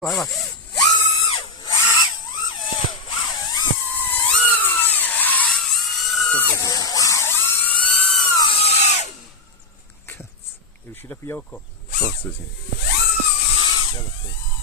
Vai, vai. Cazzo. È riuscito a pigliare il co? Forse sì. Già lo stesso.